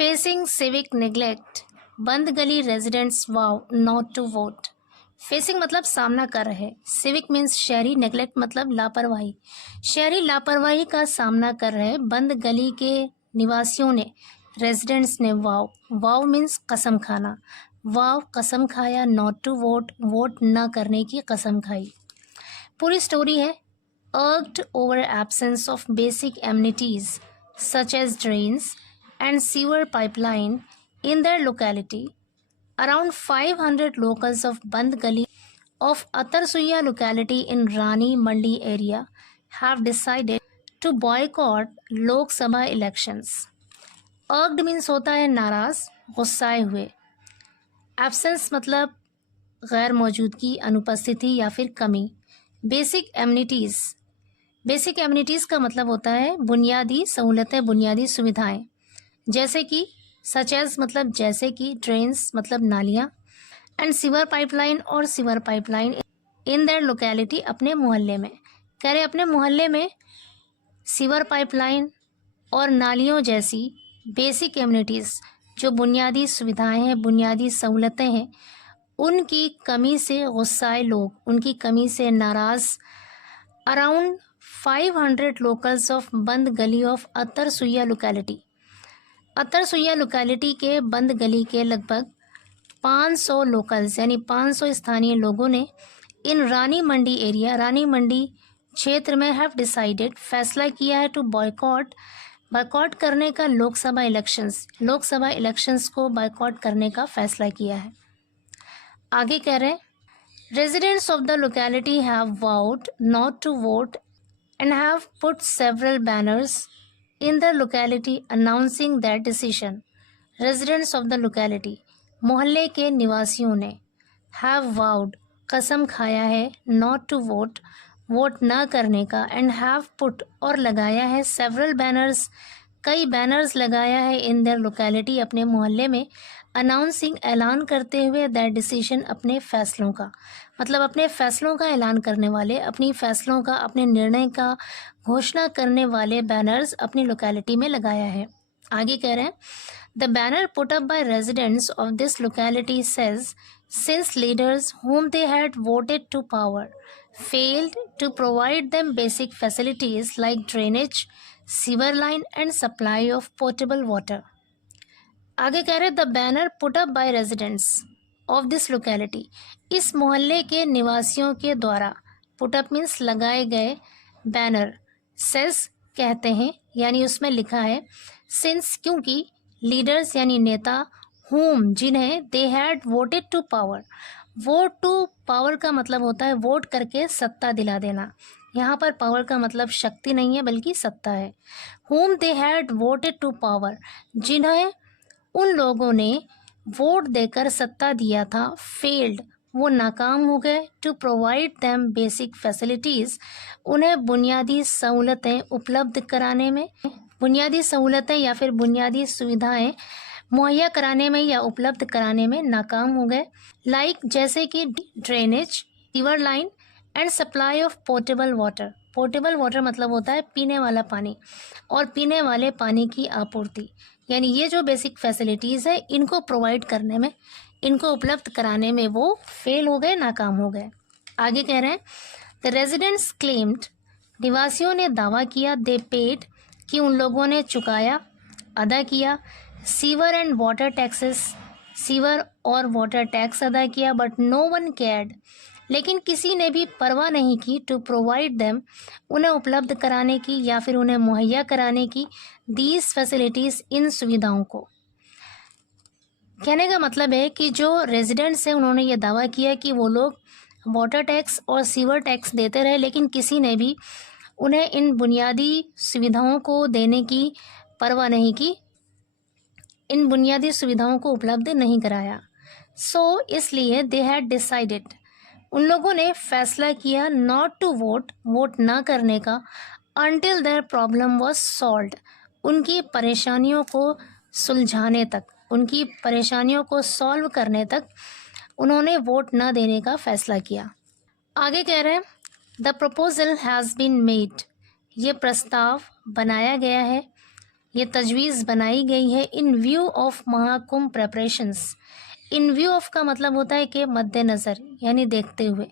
Facing civic neglect, बंद गली residents vow not to vote. Facing मतलब सामना कर रहे, सिविक मीन्स शहरी, नेग्लेक्ट मतलब लापरवाही। शहरी लापरवाही का सामना कर रहे बंद गली के निवासियों ने, रेजिडेंट्स ने वाव मीन्स कसम खाना, वाव कसम खाया, नॉट टू वोट वोट न करने की कसम खाई। पूरी स्टोरी है। Argued over absence of basic amenities such as drains and sewer pipeline in their locality, around 500 locals of Band Gali of Atarsuya locality in Rani Mandi area have decided to boycott Lok Sabha elections. Irked means होता है नाराज, गुस्साए हुए। Absence मतलब गैर मौजूदगी, अनुपस्थिति या फिर कमी। बेसिक एमिनिटीज़ का मतलब होता है बुनियादी सहूलतें, बुनियादी सुविधाएं, जैसे कि सच एज मतलब जैसे कि, ड्रेन्स मतलब नालियाँ, एंड सीवर पाइपलाइन और sewer pipeline in their locality अपने मोहल्ले में। कह रहे अपने मोहल्ले में सीवर पाइपलाइन और नालियों जैसी बेसिक एमिनिटीज़ जो बुनियादी सुविधाएं हैं, बुनियादी सहूलतें हैं, उनकी कमी से गुस्साए लोग, उनकी कमी से नाराज़ अराउंड 500 लोकल्स ऑफ बंद गली of Atarsuiya locality. Atarsuiya locality के बंद गली के लगभग 500 लोकल्स यानी 500 स्थानीय लोगों ने इन रानी मंडी एरिया, रानी मंडी क्षेत्र में हैव डिसाइडेड, फैसला किया है टू बॉयकॉट करने का लोकसभा इलेक्शंस को बॉयकॉट करने का फैसला किया है। आगे कह रहे हैं residents of the locality have vowed not to vote and have put several banners in the locality announcing that decision. Residents of the locality, मोहल्ले के निवासियों ने have vowed, कसम खाया है, not to vote, वोट न करने का, and have put और लगाया है several banners, कई बैनर्स लगाया है in their locality अपने मोहल्ले में, announcing ऐलान करते हुए that decision अपने फैसलों का, मतलब अपने फैसलों का ऐलान करने वाले, अपनी फैसलों का, अपने निर्णय का घोषणा करने वाले बैनर्स अपनी लोकेलिटी में लगाया है। आगे कह रहे हैं the banner put up by residents of this locality says since leaders whom they had voted to power failed to provide them basic facilities like drainage, sewer line and supply of potable water. आगे कह रहे the banner put up by residents of this locality, इस मोहल्ले के निवासियों के द्वारा, put up means लगाए गए बैनर, सेस कहते हैं यानी उसमें लिखा है, सिंस क्योंकि, लीडर्स यानी नेता, हुम जिन्हें, they had voted to power, vote to power का मतलब होता है वोट करके सत्ता दिला देना। यहाँ पर पावर का मतलब शक्ति नहीं है बल्कि सत्ता है। Whom they had voted to power, जिन्हें उन लोगों ने वोट देकर सत्ता दिया था, फेल्ड वो नाकाम हो गए, to provide them basic facilities उन्हें बुनियादी सहूलतें उपलब्ध कराने में, बुनियादी सहूलतें या फिर बुनियादी सुविधाएं मुहैया कराने में या उपलब्ध कराने में नाकाम हो गए, लाइक जैसे कि drainage, sewer line and supply of portable water. Portable water मतलब होता है पीने वाला पानी, और पीने वाले पानी की आपूर्ति, यानी ये जो बेसिक फैसिलिटीज़ है इनको प्रोवाइड करने में, इनको उपलब्ध कराने में वो फेल हो गए, नाकाम हो गए। आगे कह रहे हैं द रेजिडेंट्स क्लेम्ड, निवासियों ने दावा किया, दे पेड कि उन लोगों ने चुकाया, अदा किया, sewer and water taxes, sewer और वाटर टैक्स अदा किया, बट नो वन केयर्ड, लेकिन किसी ने भी परवाह नहीं की, टू प्रोवाइड देम उन्हें उपलब्ध कराने की या फिर उन्हें मुहैया कराने की, दीज फैसिलिटीज़ इन सुविधाओं को। कहने का मतलब है कि जो रेजिडेंट्स हैं उन्होंने ये दावा किया कि वो लोग वाटर टैक्स और सीवर टैक्स देते रहे, लेकिन किसी ने भी उन्हें इन बुनियादी सुविधाओं को देने की परवाह नहीं की, इन बुनियादी सुविधाओं को उपलब्ध नहीं कराया। सो इसलिए दे हैड डिसाइडेड, उन लोगों ने फैसला किया, नॉट टू वोट, वोट ना करने का, until their problem was solved, उनकी परेशानियों को सुलझाने तक, उनकी परेशानियों को सॉल्व करने तक उन्होंने वोट न देने का फैसला किया। आगे कह रहे हैं the proposal has been made, ये प्रस्ताव बनाया गया है, ये तजवीज़ बनाई गई है इन view of Mahakumbh preparations. In view of का मतलब होता है कि मद्देनज़र यानी देखते हुए,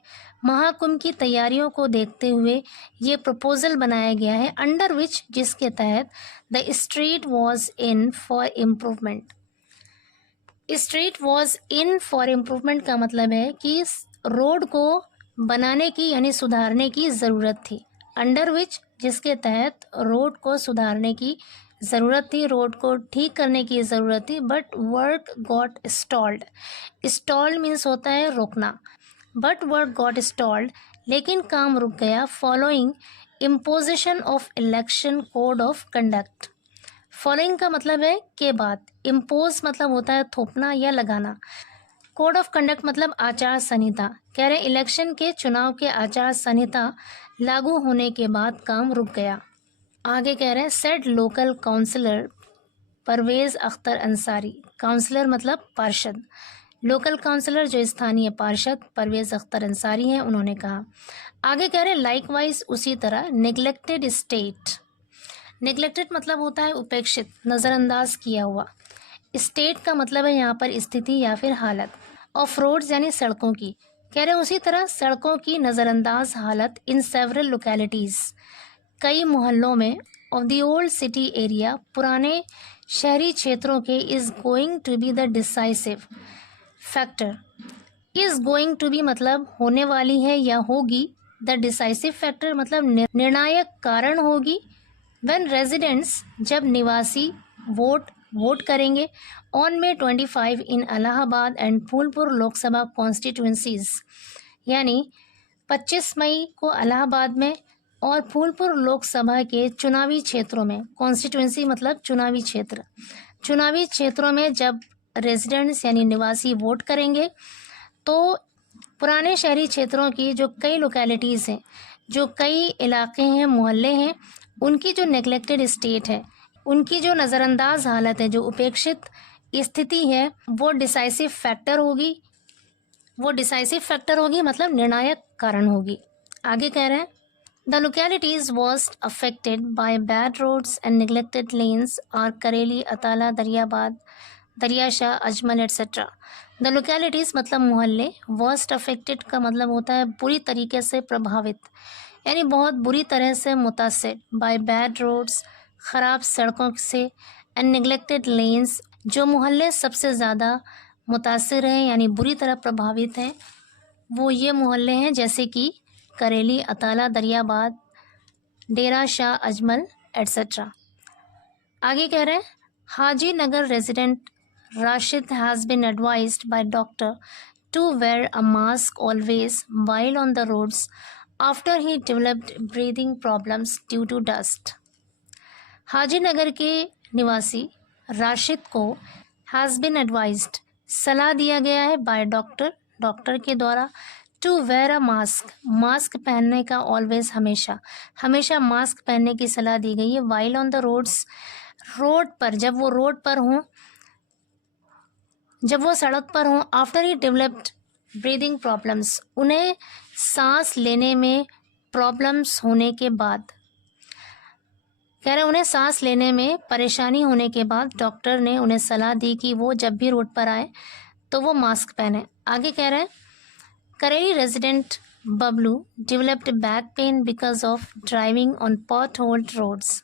महाकुंभ की तैयारियों को देखते हुए ये प्रपोज़ल बनाया गया है, अंडर विच जिसके तहत the street was in for improvement. Street was in for improvement का मतलब है कि रोड को बनाने की यानी सुधारने की ज़रूरत थी, अंडर विच जिसके तहत रोड को सुधारने की ज़रूरत थी, रोड को ठीक करने की ज़रूरत थी। But work got stalled. Stalled means होता है रोकना। बट वर्क गॉट स्टॉल्ड, लेकिन काम रुक गया following imposition of election code of conduct. Following का मतलब है के बाद, इम्पोज मतलब होता है थोपना या लगाना, कोड ऑफ कंडक्ट मतलब आचार संहिता। कह रहे इलेक्शन के चुनाव के आचार संहिता लागू होने के बाद काम रुक गया। आगे कह रहे हैं said local councillor Parvez Akhtar Ansari. Councillor मतलब पार्षद, लोकल काउंसलर जो स्थानीय पार्षद परवेज़ अख्तर अंसारी हैं, उन्होंने कहा। आगे कह रहे हैं लाइकवाइज उसी तरह नेग्लेक्टेड स्टेट। नेग्लेक्टेड मतलब होता है उपेक्षित, नज़रअंदाज किया हुआ। स्टेट का मतलब है यहाँ पर स्थिति या फिर हालत। ऑफ रोड्स यानी सड़कों की। कह रहे उसी तरह सड़कों की नज़रअंदाज हालत इन सेवरल लोकेलिटीज़, कई मोहल्लों में, of the old city area, पुराने शहरी क्षेत्रों के, is going to be the decisive factor. Is going to be मतलब होने वाली है या होगी, द डिसाइसिव फैक्टर मतलब निर्णायक कारण होगी। व्हेन रेजिडेंट्स जब निवासी वोट करेंगे on May 25 in Allahabad and Phulpur Lok Sabha constituencies, यानी 25 मई को इलाहाबाद में और फूलपुर लोकसभा के चुनावी क्षेत्रों में, कॉन्स्टिट्यूंसी मतलब चुनावी क्षेत्र, चुनावी क्षेत्रों में जब रेजिडेंट्स यानी निवासी वोट करेंगे तो पुराने शहरी क्षेत्रों की जो कई लोकेलिटीज़ हैं, जो कई इलाके हैं, मोहल्ले हैं, उनकी जो नेग्लेक्टेड स्टेट है, उनकी जो नज़रअंदाज हालत है, जो उपेक्षित स्थिति है, वो डिसाइसिव फैक्टर होगी। वो डिसाइसिव फैक्टर होगी मतलब निर्णायक कारण होगी। आगे कह रहे हैं the localities worst affected by bad roads and neglected lanes are Kareli, Atala, Dariyabad, Dariyashah, Ajmal etcetera. The localities मतलब मोहल्ले, वर्स्ट अफेक्टेड का मतलब होता है बुरी तरीके से प्रभावित, यानी बहुत बुरी तरह से मुतासिर, बाय बैड रोड्स ख़राब सड़कों से, एंड नेग्लेक्टेड लेन्स जो मोहल्ले सबसे ज़्यादा मुतासिर हैं यानी बुरी तरह प्रभावित हैं, वो ये मोहल्ले हैं जैसे कि करेली, अताला, दरियाबाद, डेरा शाह, अजमल एट्सेट्रा। आगे कह रहे हैं Haji Nagar resident Rashid has been advised by doctor to wear a mask always while on the roads after he developed breathing problems due to dust. Haji Nagar के निवासी राशिद को हैज़ बिन एडवाइज्ड सलाह दिया गया है बाय डॉक्टर के द्वारा, to wear a mask mask पहनने का, ऑलवेज हमेशा मास्क पहनने की सलाह दी गई है, while on the roads road पर, जब वो रोड पर हों, जब वो सड़क पर हों, after he developed breathing problems उन्हें सांस लेने में प्रॉब्लम्स होने के बाद, कह रहे उन्हें सांस लेने में परेशानी होने के बाद डॉक्टर ने उन्हें सलाह दी कि वो जब भी रोड पर आए तो वो मास्क पहने। आगे कह रहे हैं Kareli resident Bablu developed back pain because of driving on potholed roads.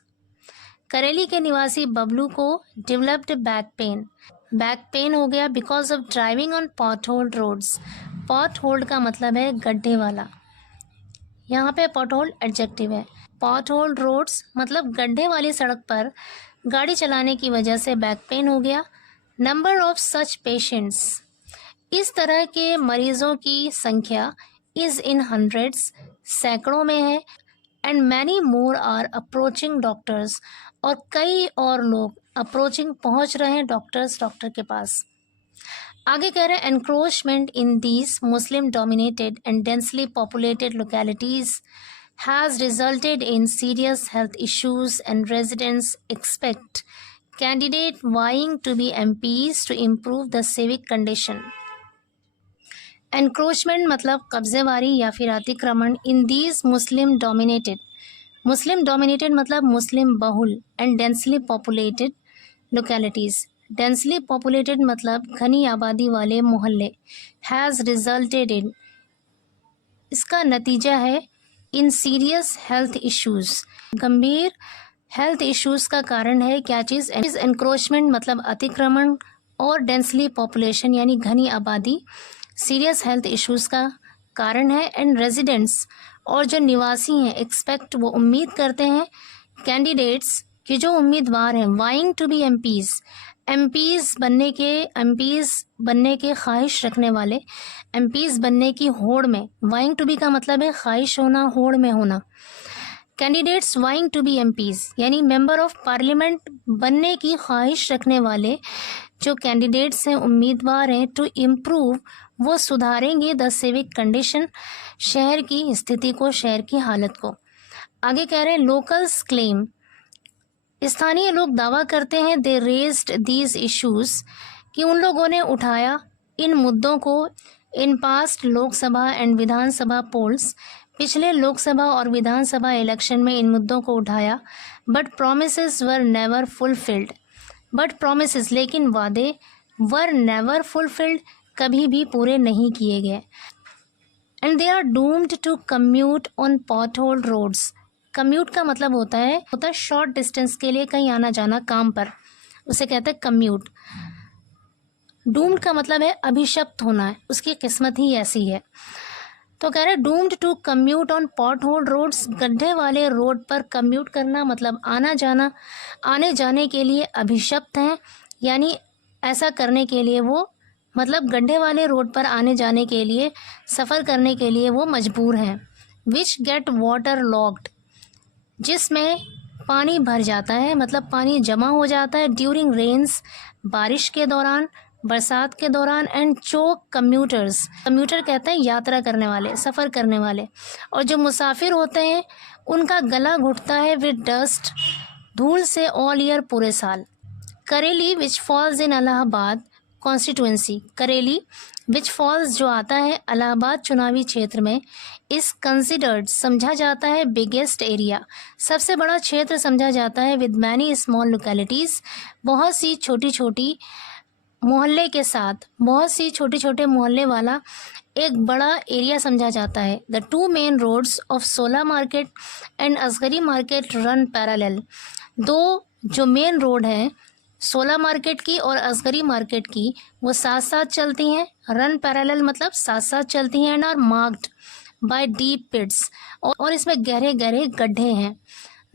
Kareli के निवासी बबलू को डेवलप्ड बैक पेन हो गया because of driving on potholed roads. Potholed का मतलब है गड्ढे वाला, यहाँ पे पॉट होल्ड एडजेक्टिव है। पॉट होल्ड रोड्स मतलब गड्ढे वाली सड़क पर गाड़ी चलाने की वजह से बैक पेन हो गया। नंबर ऑफ सच पेशेंट्स, इस तरह के मरीजों की संख्या इज़ इन हंड्रेड्स सैकड़ों में है, and many more are approaching doctors, और कई और लोग अप्रोचिंग पहुंच रहे हैं डॉक्टर के पास। आगे कह रहे हैं encroachment in these Muslim dominated and densely populated localities has resulted in serious health issues, and residents expect candidates vying to be MPs to improve the civic condition. Encroachment मतलब कब्जेवारी या फिर अतिक्रमण, in these Muslim dominated Muslim dominated मतलब मुस्लिम बहुल and densely populated localities. Densely populated मतलब घनी आबादी वाले मोहल्ले। हैज़ रिजल्टेड इन, इसका नतीजा है इन सीरियस हेल्थ इश्यूज़, गंभीर हेल्थ इश्यूज़ का कारण है क्या चीज़, एनक्रोचमेंट मतलब अतिक्रमण, और डेंसली पॉपुलेशन यानी घनी आबादी सीरियस हेल्थ इश्यूज़ का कारण है। एंड रेजिडेंट्स, और जो निवासी हैं, एक्सपेक्ट वो उम्मीद करते हैं, कैंडिडेट्स कि जो उम्मीदवार हैं, वाइंग टू बी एमपीज़ बनने के ख्वाहिश रखने वाले, एमपीज़ बनने की होड़ में, वाइंग टू बी का मतलब है ख्वाहिश होना, होड़ में होना। Candidates vying to be MPs यानी मेंबर ऑफ पार्लियामेंट बनने की ख्वाहिश रखने वाले जो कैंडिडेट्स हैं, उम्मीदवार हैं, टू इम्प्रूव, वो सुधारेंगे द सिविक कंडीशन, शहर की स्थिति को, शहर की हालत को। आगे कह रहे हैं लोकल्स क्लेम, स्थानीय लोग दावा करते हैं, दे रेज्ड दीज इश्यूज़, कि उन लोगों ने उठाया इन मुद्दों को, in past Lok Sabha and Vidhan Sabha polls, पिछले लोकसभा और विधानसभा इलेक्शन में इन मुद्दों को उठाया। But promises were never fulfilled, but promises लेकिन वादे, वर नेवर फुलफिल्ड कभी भी पूरे नहीं किए गए। And they are doomed to commute on pothole roads, commute का मतलब होता है शॉर्ट डिस्टेंस के लिए कहीं आना जाना काम पर, उसे कहते हैं कम्यूट। डूम्ड का मतलब है अभिशप्त होना है, उसकी किस्मत ही ऐसी है। तो कह रहे doomed to commute on pothole roads, गड्ढे वाले रोड पर कम्यूट करना मतलब आना जाना, आने जाने के लिए अभिशप्त हैं, यानी ऐसा करने के लिए वो मतलब गड्ढे वाले रोड पर आने जाने के लिए, सफ़र करने के लिए वो मजबूर हैं। विच गेट वाटर लॉक्ड, जिसमें पानी भर जाता है मतलब पानी जमा हो जाता है, ड्यूरिंग रेन्स, बारिश के दौरान, बरसात के दौरान। एंड चोक कम्यूटर्स, कम्यूटर कहते हैं यात्रा करने वाले, सफ़र करने वाले, और जो मुसाफिर होते हैं उनका गला घुटता है विद डस्ट, धूल से, ऑल ईयर पूरे साल। Kareli which falls in Allahabad constituency, Kareli which falls जो आता है इलाहाबाद चुनावी क्षेत्र में, इस कंसिडर्ड समझा जाता है बिगेस्ट एरिया, सबसे बड़ा क्षेत्र समझा जाता है, विद मैनी स्मॉल लोकेलिटीज़, बहुत सी छोटी छोटी मोहल्ले के साथ, बहुत सी छोटे छोटे मोहल्ले वाला एक बड़ा एरिया समझा जाता है। The two main roads of Sola market and Asgari market run parallel, दो जो मेन रोड हैं सोला मार्केट की और असगरी मार्केट की, वो साथ साथ चलती हैं। रन पैरेलल मतलब साथ साथ चलती हैं। And are marked by deep pits, और इसमें गहरे गहरे गड्ढे हैं।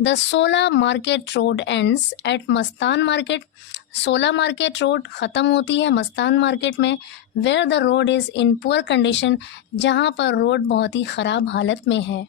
The Sola market road ends at Mastan market, Sola market road ख़त्म होती है मस्तान मार्केट में। Where the road is in poor condition, जहाँ पर रोड बहुत ही ख़राब हालत में है।